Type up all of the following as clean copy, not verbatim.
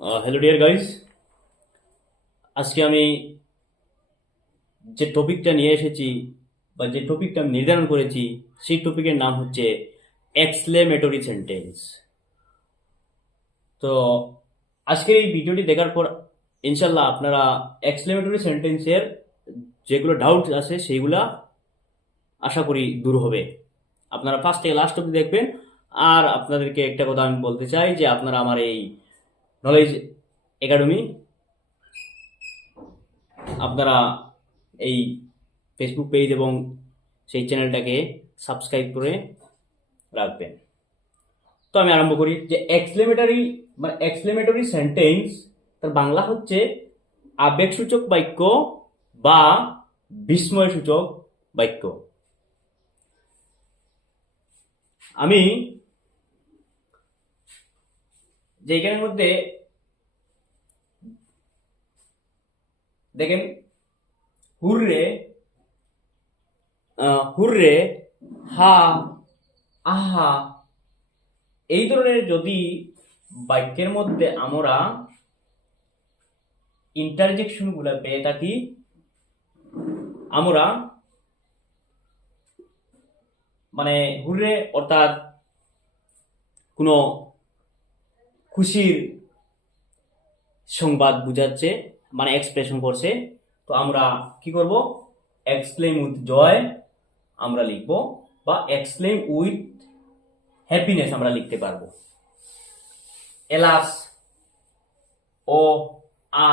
Hello dear guys, আজকে আমি যে টপিকটা নিয়ে এসেছি বা যে টপিকটা আমি নির্ধারণ করেছি সেই টপিকের নাম হচ্ছে এক্সক্লেমেটরি সেন্টেন্স। তো আজকের এই ভিডিওটি দেখার পর ইনশাল্লাহ আপনারা এক্সক্লেমেটরি সেন্টেন্সের যেগুলো ডাউট আছে সেইগুলা আশা করি দূর হবে। আপনারা ফার্স্ট থেকে লাস্ট অব্দি দেখবেন। আর আপনাদেরকে একটা কথা আমি বলতে চাই যে আপনারা আমার এই নলেজ একাডেমি আপনারা এই ফেসবুক পেজ এবং সেই চ্যানেলটাকে সাবস্ক্রাইব করে রাখবেন। তো আমি আরম্ভ করি যে এক্সক্লেমেটরি সেন্টেন্স তার বাংলা হচ্ছে আবেগসূচক বাক্য বা বিস্ময়সূচক বাক্য। আমি যে এখানের মধ্যে দেখেন হুররে, হুররে, হা, আহা, এই ধরনের যদি বাক্যের মধ্যে আমরা ইন্টারজেকশন গুলা পেয়ে থাকি, আমরা মানে হুররে অর্থাৎ কোনো খুশির সংবাদ বুঝাচ্ছে, মানে এক্সপ্রেশন করছে, তো আমরা কি করব? এক্সক্লেম উইথ জয় আমরা লিখবো, বা এক্সক্লেম উইথ হ্যাপিনেস আমরা লিখতে পারবো। এলাস, ও, আ,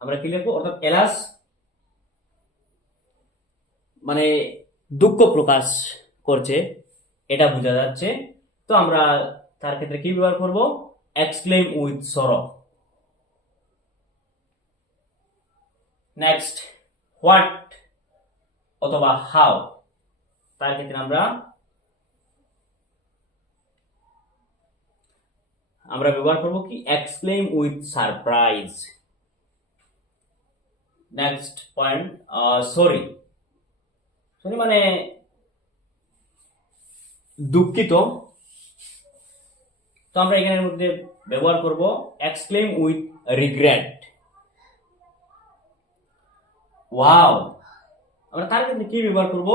আমরা কি লিখবো? অর্থাৎ এলাস মানে দুঃখ প্রকাশ করছে, এটা বোঝা যাচ্ছে। তো আমরা তার ক্ষেত্রে কি ব্যবহার করব? Exclaim with sorrow. Next, what অথবা হাউ, তার ক্ষেত্রে আমরা আমরা ব্যবহার করব কি? Exclaim with surprise. Next point, sorry. Sorry মানে দুঃখিত, তো আমরা এখানের মধ্যে ব্যবহার করব এক্সক্লেম উইথ রিগ্রেট। ওয়াও, আমরা তার ক্ষেত্রে কি ব্যবহার করব?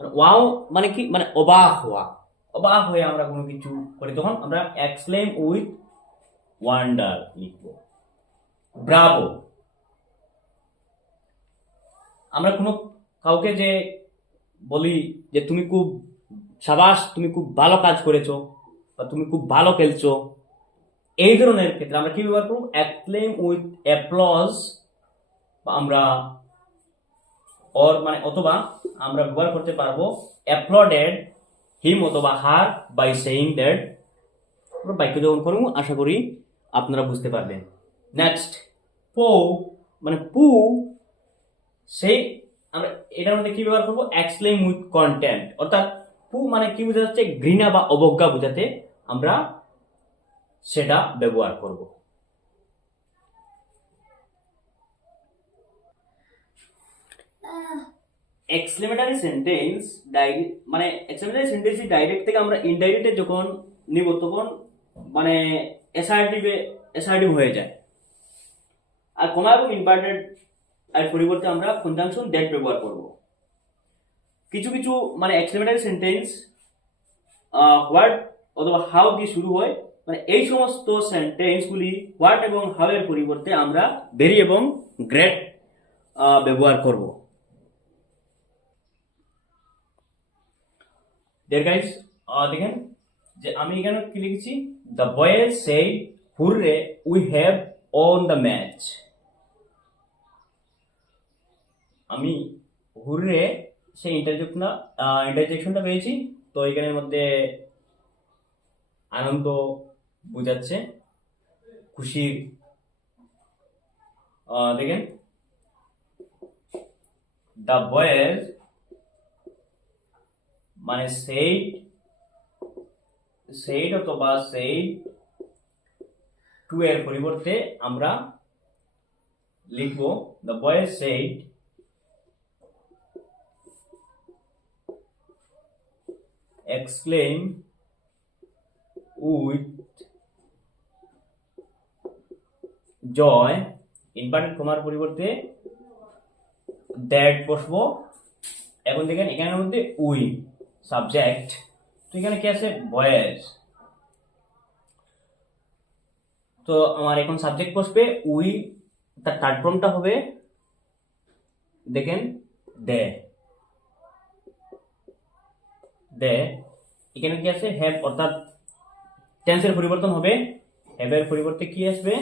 ওয়াও মানে কি? মানে অবাক হওয়া। অবাক হয়ে আমরা কোনো কিছু করি তখন আমরা এক্সক্লেম উইথ ওয়ান্ডার লিখব। ব্রাভো, আমরা কোনো কাউকে যে বলি যে তুমি খুব সাবাস, তুমি খুব ভালো কাজ করেছো, বা তুমি খুব ভালো খেলছো, এই ধরনের ক্ষেত্রে আমরা কি ব্যবহার করব? এক্সক্লেম উইথ অ্যাপ্লজ, বা আমরা অর মানে অথবা আমরা ব্যবহার করতে পারবো অ্যাপ্লডেড হিম অথবা হার বাই সেইং দ্যাট। বাক্য যখন করবো আশা করি আপনারা বুঝতে পারবেন। নেক্সট, পো মানে পু, সেই আমরা এটার মধ্যে কি ব্যবহার করবো? এক্সক্লেম উইথ কন্টেন্ট, অর্থাৎ পু মানে কি বোঝা যাচ্ছে? ঘৃণা বা অবজ্ঞা বোঝাতে আমরা সেটা ব্যবহার করব। এক্সক্লেমেটরি সেন্টেন্স মানে এক্সক্লেমেটরি সেন্টেন্স ডাইরেক্ট থেকে আমরা ইনডাইরেক্টে যখন নিব তখন মানে অ্যাসার্টিভ হয়ে যায়। আর কমা এবং ইনভার্টেড এর পরিবর্তে আমরা কনজাংশন দ্যাট ব্যবহার করব। কিছু কিছু মানে এক্সক্লেমেটরি সেন্টেন্স হোয়াট অথবা হাউ দিয়ে শুরু হয়, মানে এই সমস্ত সেন্টেন্সগুলি হোয়াট এবং হাউ এর পরিবর্তে আমরা ভেরি এবং গ্রেট ব্যবহার করব। দেয়ার গাইস, দেখেন যে আমি এখানে কি লিখেছি? The boys said hurray we have won the match. আমি হুররে সেই ইন্টারজেকশনটা পেয়েছি, তো এখানের মধ্যে আনন্দ বুঝাচ্ছে, খুশির। দেখেন দ্য বয়েজ মানে সেইড অথবা সেইড টু এর পরিবর্তে আমরা লিখবো the boys said exclaim with joy, inverted কমার পরিবর্তে দ্যাট বসবো। এখন দেখেন এখানের মধ্যে উই সাবজেক্ট, তো এখানে কি আছে বয়েজ, তো আমার এখন সাবজেক্ট বসবে উই, তার থার্ড ফর্মটা হবে দেখেন দে, দে। এখানে কি আছে হ্যাভ, অর্থাৎ টেন্সের পরিবর্তন হবে, হ্যাভের পরিবর্তে কি আসবে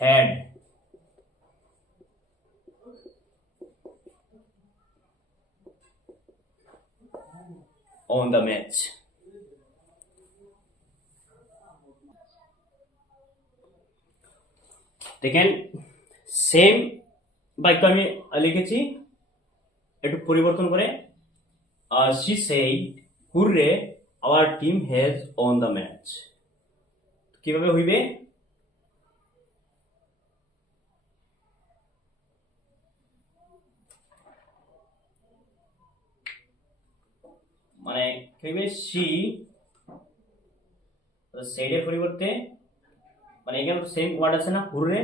হ্যাড। অন দ্য ম্যাচ, দেখেন সেম বাক্য আমি লিখেছি একটু পরিবর্তন করে, she said hurray our team has won the match। কিভাবে হইবে, মানে কি হইবে she said এর পরিবর্তে, মানে এখানে সেম ওয়ার্ড আছে না হুররে,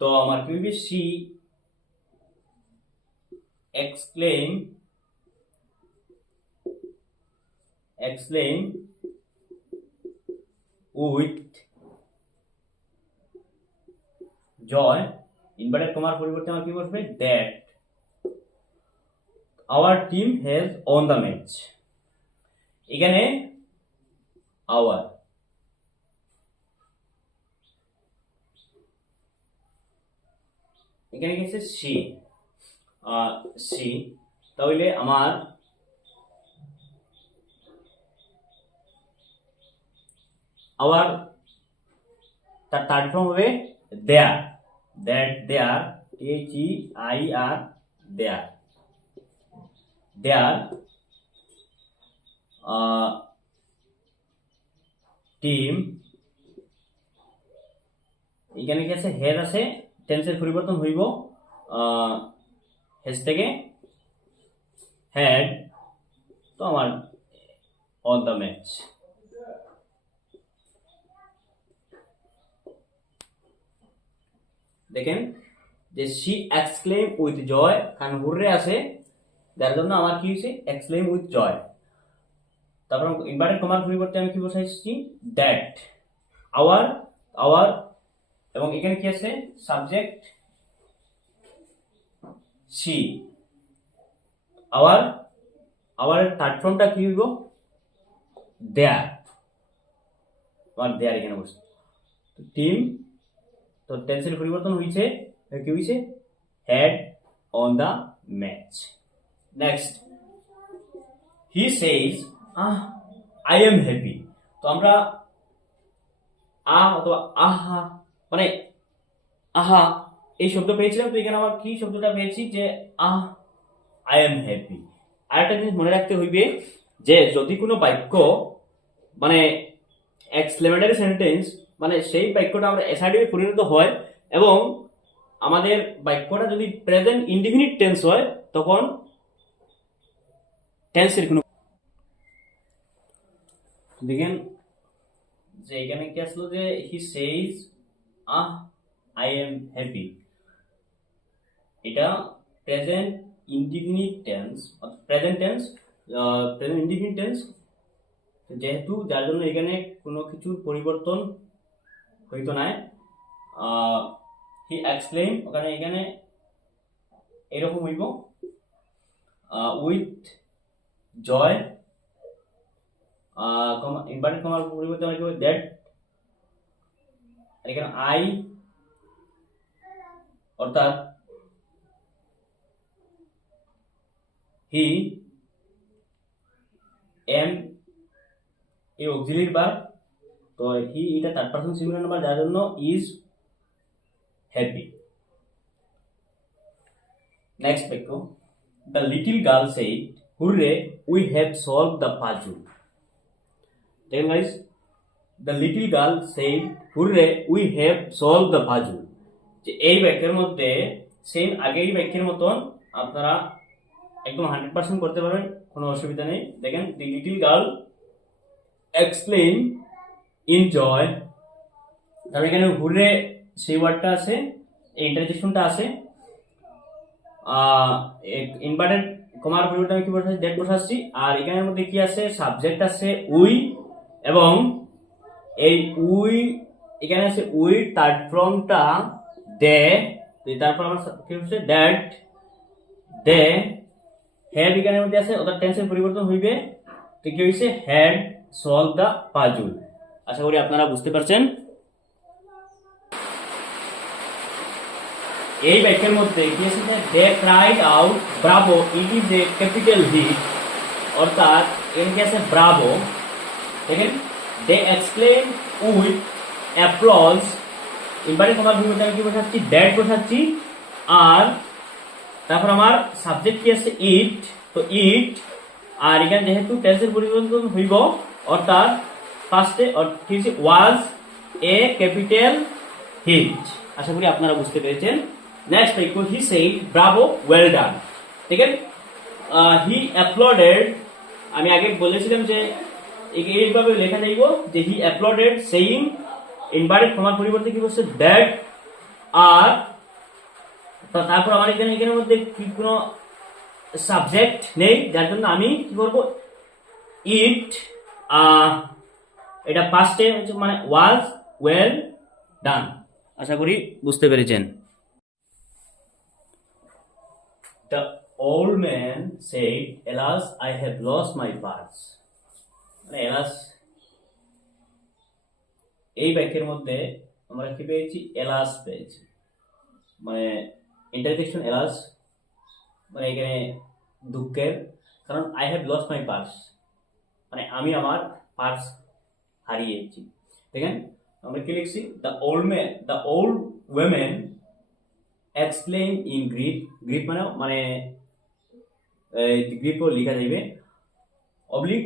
তো আমার কি হইবে she exclaim with joy, inverted কমার পরিবর্তে আমার কি বসবে that our team has won the match। এখানে our, এখানে কি আছে she, তাহলে আমার our তার থার্ড ফর্ম হবে their, that their, THEIR their, their team. এখানে কি আছে হেড আছে, টেন্সের পরিবর্তন হইব হেজ থেকে হেড, তো আমার অন দ্য ম্যাচ। দেখেন যে she exclaim with joy, কারণ হুররে আছে যার জন্য আমার কি হয়েছে exclaim with joy। তারপর ইনভার্টেড কমার পরিবর্তে আমি কি বসাইছি দ্যাট our, এবং এখানে কি আছে সাবজেক্ট she, our থার্ড ফর্মটা কি হইব দেয়ার, আমার দেয়ার এখানে বসে টিম, তো টেন্সের পরিবর্তন হয়েছে কি হয়েছে had on the match. Next he সেইজ I am happy, তো আমরা অথবা আহা, মানে আহা এই শব্দ পেয়েছিলাম, তো এখানে আমার কি শব্দটা পেয়েছি যে আই এম হ্যাপি। আরেকটা জিনিস মনে রাখতে হইবে যে যদি কোনো বাক্য মানে এক্সক্লেমেটরি সেন্টেন্স, মানে সেই বাক্যটা আমরা অ্যাসার্টিভে পরিণত হয় এবং আমাদের বাক্যটা যদি প্রেজেন্ট ইনডিফিনিট টেন্স হয় তখন টেন্সের কোনো, দেখেন যে এখানে কি আসলো যে হি সেইজ আই এম হ্যাপি, এটা present indefinite tense, present tense, present indefinite tense, যেহেতু যার জন্য এখানে কোনো কিছুর পরিবর্তন হইতো না। হি এক্সপ্লেইন, ওখানে এখানে এরকম হইব উইথ জয়, ইনভার্টেড কমার পরিবর্তে আমরা কি বলি দ্যাট, এখানে আই, অর্থাৎ হি এম এই অক্সিলিয়ারি ভার্ব, তো হি এটা থার্ড পারসন সিঙ্গুলার নাম্বার যার জন্য ইজ হ্যাপি। নেক্সট বাক্য the little girl said hurray we have solve the puzzle. দেখেন guys, the little girl said hurray we have solve the puzzle, যে এই বাক্যের মধ্যে সেম আগের বাক্যের মতন আপনারা একদম 100% করতে পারবেন, কোনো অসুবিধা নেই। দেখেন দি লিটল গার্ল এক্সপ্লেইন এনজয়, তারপর এখানে হুররে সেই ওয়ার্ডটা আছে, এই ইন্টারজেকশনটা আছে, ইনভার্টেড কমার পরিবর্তে আমি কি বসাচ্ছি, দ্যাট বসাচ্ছি। আর এখানের মধ্যে কি আছে, সাবজেক্ট আছে উই, এবং এই উই এখানে আছে উই, থার্ড ফর্মটা দে, তারপর আমার কি হচ্ছে দ্যাট, দে হ্যাভ এখানের মধ্যে আছে, ওটার টেন্সের পরিবর্তন হইবে, তো কি হয়েছে, হ্যাড সলভ দ্য পাজল। আশা করি আপনারা বুঝতে পারছেন। এই বাক্যের মধ্যে কি আছে, they cried out bravo, it is a capital hit, অর্থাৎ এখানে কি আছে ব্রাভো, দেখেন, দে এক্সপ্লেন উইথ অ্যাপ্লজ, এবারে তোমার ভূমিকা আমি কি বসাচ্ছি, দ্যাট বসাচ্ছি। আর তারপর আমার সাবজেক্ট কি আছে, ইট, তো ইট, আর এখানে যেহেতু টেন্সের পরিবর্তন হইব, অর্থাৎ ফার্স্টে কি হচ্ছে, ওয়াজ এ ক্যাপিটাল হিট। আশা করি আপনারা বুঝতে পেরেছেন। নেক্সট দেখো, he said Bravo well done, ঠিক আছে। হি অ্যাপ্লডেড, আমি আগে বলেছিলাম যে এইভাবে লেখা যাইব যে হি অ্যাপ্লডেড সেইং, ইনভার্টেড কমার পরিবর্তে কি বলছে, দ্যাট। আর তারপর আমার এখানের মধ্যে কি কোনো সাবজেক্ট নেই, যার জন্য আমি কি করব, ইট, এটা পাস্টে মানে ওয়াজ ওয়েল ডান। আশা করি বুঝতে পেরেছেন। The old man said, "Alas, I have lost my purse." মানে এলাস, এই বাক্যের মধ্যে আমরা কি পেয়েছি, এলাস পেয়েছি, মানে ইন্টারজেকশন এলাস, মানে এখানে দুঃখের, কারণ I have lost my purse, মানে আমি আমার পার্স হারিয়েছি। দেখেন আমরা কি লিখছি, the old women explain in grief, grief মানে গ্রিপও লেখা যাইবে, অবলিক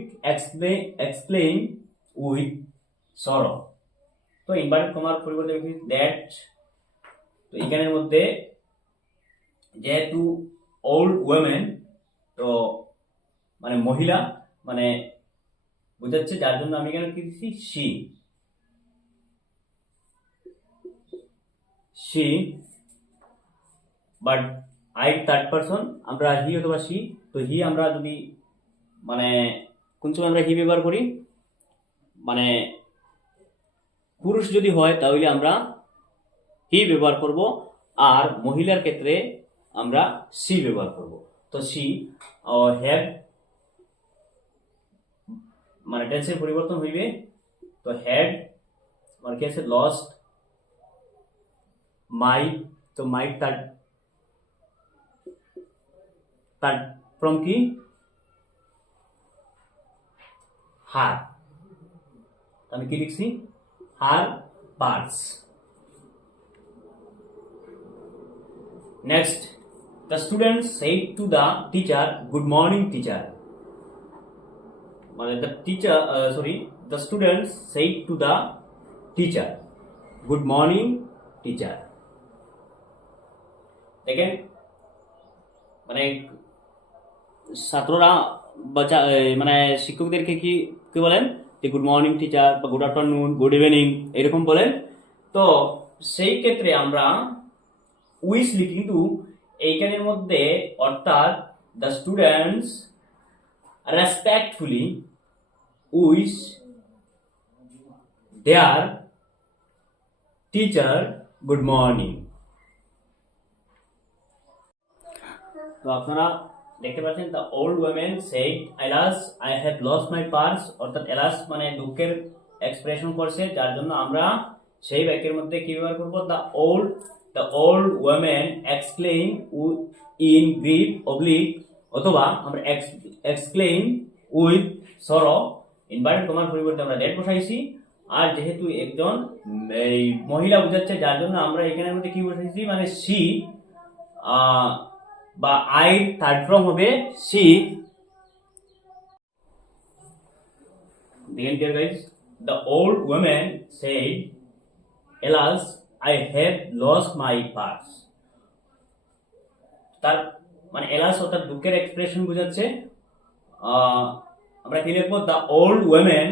এক্সপ্লেইন উইথ সরো, তো ইনভার্টেড কমার পরিবর্তে দ্যাট। তো এখানের মধ্যে যেহেতু ওল্ড ওয়েমেন, তো মানে মহিলা মানে বুঝাচ্ছে, যার জন্য আমি এখানে কি দিচ্ছি, see, but I third person, আমরা হি অথবা সি, তো হি আমরা যদি মানে কোন সময় আমরা হি ব্যবহার করি, মানে পুরুষ যদি হয় তাহলে আমরা হি ব্যবহার করব, আর মহিলার ক্ষেত্রে আমরা সি ব্যবহার করব। তো সি হ্যাভ মানে টেন্সের পরিবর্তন হইবে, তো হ্যাড মানে কি আছে, লস্ট মাই, তো মাই থার্ড ফ্রম কি, হার, আমি কি লিখছি, her purse. Next, the students said to the teacher, good morning teacher, মানে the students said to the teacher, good morning teacher। দেখেন মানে ছাত্ররা মানে শিক্ষকদেরকে কি কি বলেন, যে গুড মর্নিং টিচার বা গুড আফটারনুন, গুড ইভিনিং এরকম বলেন। তো সেই ক্ষেত্রে আমরা উইশ লিখি, কিন্তু এইখানের মধ্যে অর্থাৎ the students respectfully wish their teacher good morning. তো আপনারা দেখতে পাচ্ছেন, the old women said, alas I have lost my purse, অর্থাৎ এলাস মানে দুঃখের এক্সপ্রেশন করছে, যার জন্য আমরা সেই বাক্যের মধ্যে কি ব্যবহার করব, the old women explain in grip oblique, অথবা আমরা এক্সপ্লেইন উইথ সরো, ইনভার্টেড কমার পরিবর্তে আমরা দ্যাট বসাইছি। আর যেহেতু একজন এই মহিলা বোঝাচ্ছে, যার জন্য আমরা এখানের মধ্যে কি বসাইছি, মানে সি বা আই থার্ড ফর্ম হবে সি। দেখেন dear guys, the old women said, alas I have lost my purse, তার মানে এলাস অর্থাৎ দুঃখের এক্সপ্রেশন বোঝাচ্ছে। আমরা কি লিখবো, the old women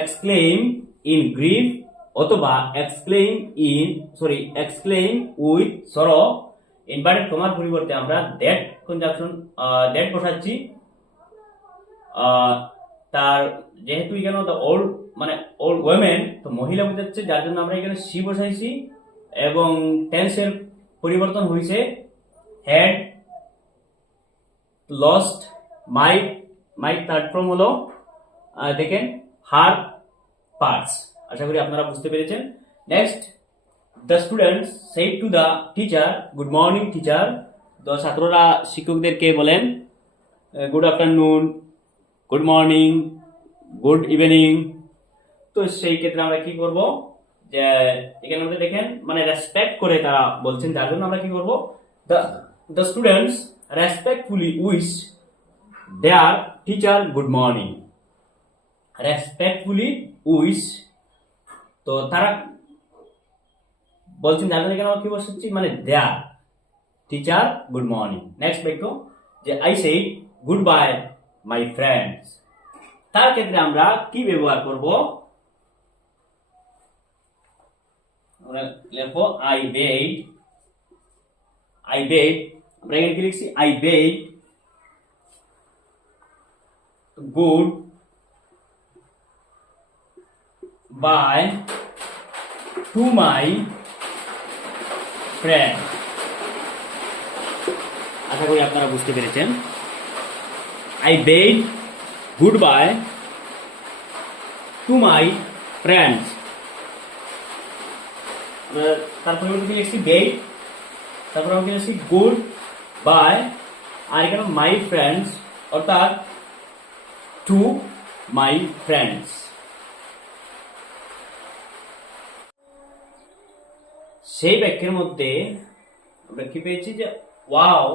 exclaim in grief অথবা এক্সক্লেইম উইথ সরো। ইনভার্টেড কমার পরিবর্তে আমরা দ্যাট কনজাংশন দ্যাট বসাচ্ছি। তার যেহেতু এখানে ওল্ড মানে ওল্ড ওয়েমেন, তো মহিলা বোঝাচ্ছে, যার জন্য আমরা এখানে সি বসাইছি এবং টেন্সের পরিবর্তন হয়েছে had lost might. Third form হলো দেখেন হার পার্টস। আশা করি আপনারা বুঝতে পেরেছেন। Next, the students said to the teacher good morning teacher. তো ছাত্ররা শিক্ষকদেরকে বলেন good afternoon, good morning, good evening. তো সেই ক্ষেত্রে আমরা কি করব, যে এখানে মধ্যে দেখেন মানে রেসপেক্ট করে তারা বলছেন, যার জন্য আমরা কি করব, the students respectfully wish their teacher good morning. Respectfully wish, তো তারা বলছেন, যার জন্য এখানে আমরা কি বসাচ্ছি, মানে দেয়ার টিচার গুড মর্নিং। নেক্সট বাক্য, যে আই সেই গুড বাই মাই ফ্রেন্ডস। তার ক্ষেত্রে আমরা কি ব্যবহার করব, আমরা লিখবো আই বেড। আমরা এখানে কি লিখছি, I bade goodbye to my friend. আশা করি আপনারা বুঝতে পেরেছেন। I bade goodbye to my friends. তারপরে আমরা লিখছি বেড, তারপর আমরা লিখছি গুড বাই, আর এখানে মাই ফ্রেন্ডস অর্থাৎ টু মাই ফ্রেন্ডস। সেই বাক্যের মধ্যে আমরা কি পেয়েছি, যে ওয়াও,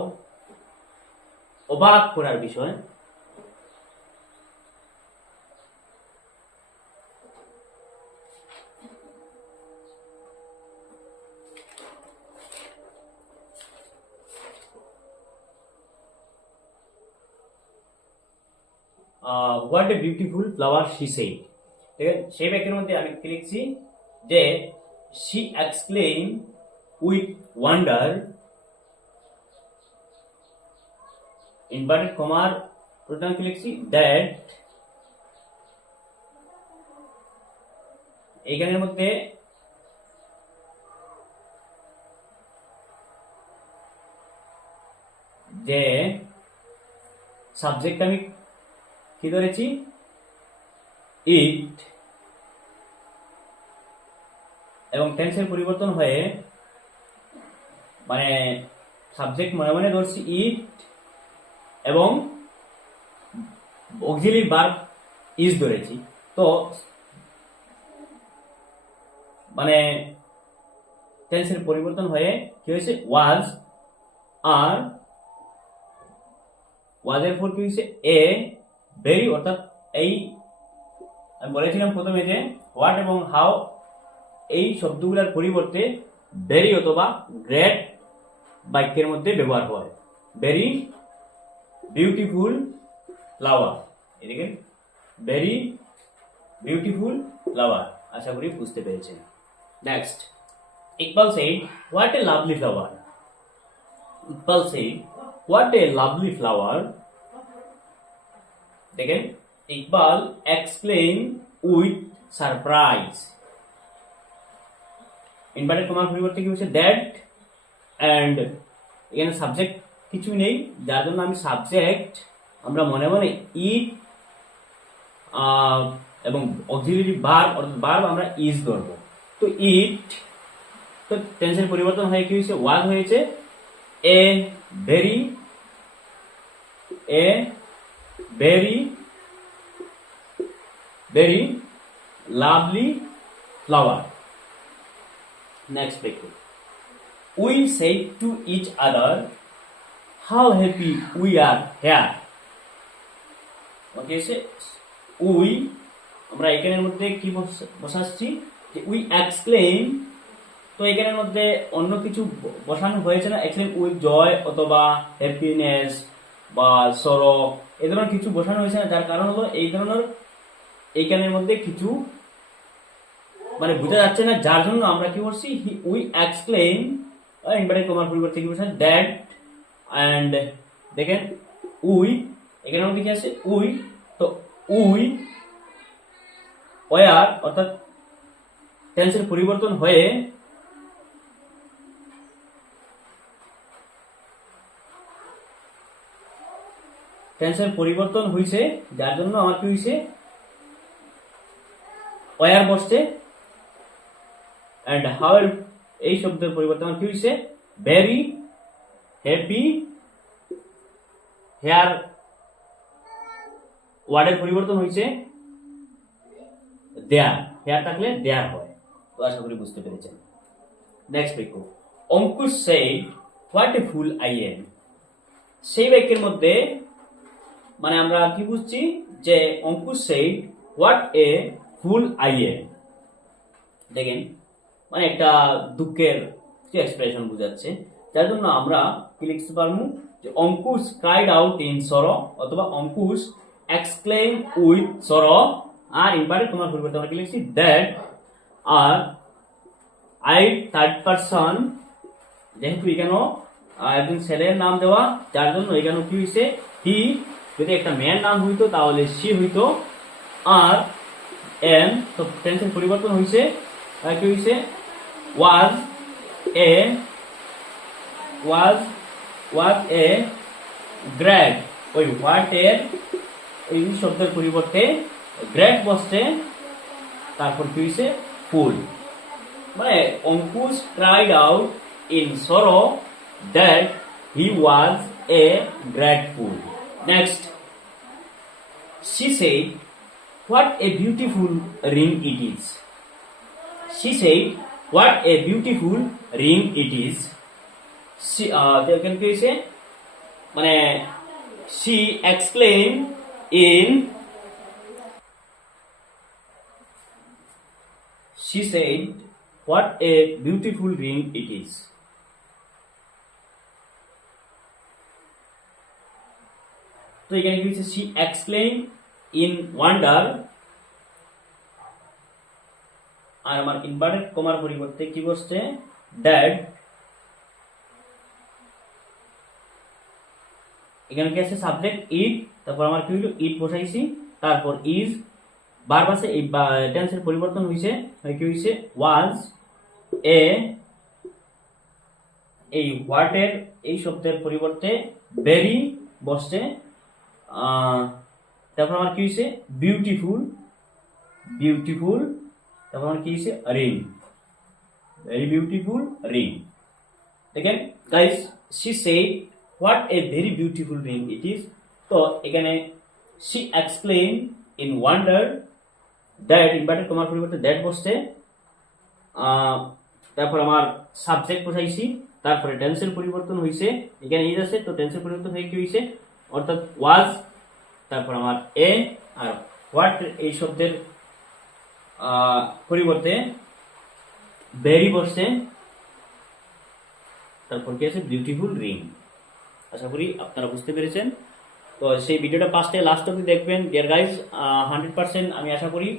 অবাক করার বিষয়। What a beautiful flower she said. ঠিক আছে, সেই বাক্যের মধ্যে আমি কি লিখছি, যে শি এক্সক্লেইম উইথ ওয়ান্ডার, ইনভার্টেড কমার প্রথমে কি লিখছি, দ্যাট। এইখানের মধ্যে যে সাবজেক্ট আমি কি ধরেছি, ইট, এবং টেন্সের পরিবর্তন হয়ে মানে সাবজেক্ট মনে মনে ধরছি ইট, এবং অক্সিলারি ভার্ব ইজ ধরেছি। তো মানে টেন্সের পরিবর্তন হয়ে কি হয়েছে, ওয়াজ, আর ওয়াজের পর কি হয়েছে, এ ভেরি, অর্থাৎ এই আমি বলেছিলাম প্রথমে যে হোয়াট এবং হাউ এই শব্দগুলোর পরিবর্তে ভেরি অথবা গ্রেট বাক্যের মধ্যে ব্যবহার হয়। ভেরি বিউটিফুল ফ্লাওয়ার, এদিকে ভেরি বিউটিফুল ফ্লাওয়ার। আশা করি বুঝতে পেরেছেন। Next, Iqbal said what a lovely flower. Iqbal said what a lovely flower. দেখেন, ইকবাল এক্সক্লেইম উইথ সারপ্রাইজ। ইনভার্টেড কমার পরিবর্তে কি হচ্ছে, দ্যাট, এন্ড এখানে সাবজেক্ট কিছু নেই, যার জন্য আমি সাবজেক্ট আমরা মনে মনে ইট এবং অক্সিলারি ভার্ব অর্থাৎ ভার্ব আমরা ইজ ধরব। তো ইট, তো টেন্সের পরিবর্তন হয়ে কি হয়েছে, ওয়াজ হয়েছে a very very lovely flower. Next বাক্য, we said to each other how happy we are here. Okay, we আমরা এখানের মধ্যে কি বসাচ্ছি, যে উই এক্সক্লেইম। তো এখানের মধ্যে অন্য কিছু বসানো হয়েছে না, এক্সক্লেইম উইথ জয় অথবা হ্যাপিনেস বা সরো, এই ধরনের কিছু বসানো হয়েছে না, যার কারণ হলো এই ধরনের এইখানের মধ্যে কিছু মানে বোঝা যাচ্ছে না, যার জন্য আমরা কি করছি, উই এক্সপ্লেইন ইনভার্টেড কমার পরিবর্তে কি বলছেন দ্যাট, অ্যান্ড দেখেন উই, এখানের মধ্যে কি আছে উই, তো উই ওয়ার অর্থাৎ টেন্সের পরিবর্তন হয়ে টেন্সের পরিবর্তন হয়েছে, যার জন্য আমার কি হয়েছে ওয়ার বসছে, অ্যান্ড হাওয়ার এই শব্দের পরিবর্তন আমার কি হয়েছে ভেরি হ্যাপি, হেয়ার ওয়ার্ডের পরিবর্তন হয়েছে দেয়ার, হেয়ার থাকলে দেয়ার হয়। তো আশা করি বুঝতে পেরেছেন। নেক্সট দেখো, Ankush said what a full I am. সেই বাক্যের মধ্যে মানে আমরা কি বুঝছি যে Ankush said what a full I am, দেখেন মানে একটা দুঃখের কি এক্সপ্রেশন বোঝাচ্ছে, যার জন্য আমরা কি লিখতে পারবো যে অঙ্কুশ ক্রাইড আউট ইন সরো, অথবা Ankush এক্সক্লেইম with sorrow, R inverted কমার পরিবর্তে আমরা কি লিখছি দ্যাট, আর আই থার্ড পারসন, যেহেতু এখানে একজন ছেলের নাম দেওয়া, যার জন্য এখানে কি হয়েছে হি, যদি একটা মেয়ের নাম হইতো তাহলে সি হইতো, আর এম, তো টেন্সের পরিবর্তন হয়েছে, কি হয়েছে ওয়াজ এ, ওয়াজ এ গ্রেড, ওই হোয়াট এর এই শব্দের পরিবর্তে গ্রেড বসছে, তারপর কি হয়েছে ফুল, মানে Ankush cried out in sorrow that he was a great full. Next, she said what a beautiful ring it is. She said what a beautiful ring it is. She দেখেন কি হয়েছে মানে she exclaimed in, she said what a beautiful ring it is. তো এখানে কি হচ্ছে she exclaimed in wonder, আর আমার inverted কমার পরিবর্তে কি বসছে দ্যাট, এখানে কি আছে সাবজেক্ট ইট, তারপর আমার কি হইল ইট বসাইছি, তারপর ইজ বার পাশে এই টেন্সের পরিবর্তন হয়েছে, কি হয়েছে ওয়াজ এ, এই হোয়াটের এই শব্দের পরিবর্তে ভেরি বসছে, তারপর আমার কি হয়েছে বিউটিফুল, বিউটিফুল, তারপর আমার কি হয়েছে রিং, ভেরি বিউটিফুল রিং। দেখেন guys, she said what a very beautiful ring it is, তো এখানে she explained in wonder that, inverted কমার পরিবর্তে দ্যাট বসছে, তারপর আমার সাবজেক্ট বসাইছি, তারপরে টেন্সের পরিবর্তন হয়েছে, এখানে ইজ আছে, তো টেন্সের পরিবর্তন হয়ে কি হয়েছে অর্থাৎ ওয়াজ, তারপর আমার এ, আর হোয়াট এই শব্দের পরিবর্তে ভেরি বসছে, তারপর কি আছে বিউটিফুল রিং। আশা করি আপনারা বুঝতে পেরেছেন। তো সেই ভিডিওটা ফার্স্টে লাস্ট অবধি দেখবেন ডিয়ার গাইজ, 100% আমি আশা করি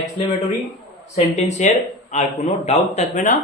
এক্সক্লেমেটরি সেন্টেন্সের আর কোনো ডাউট থাকবে না।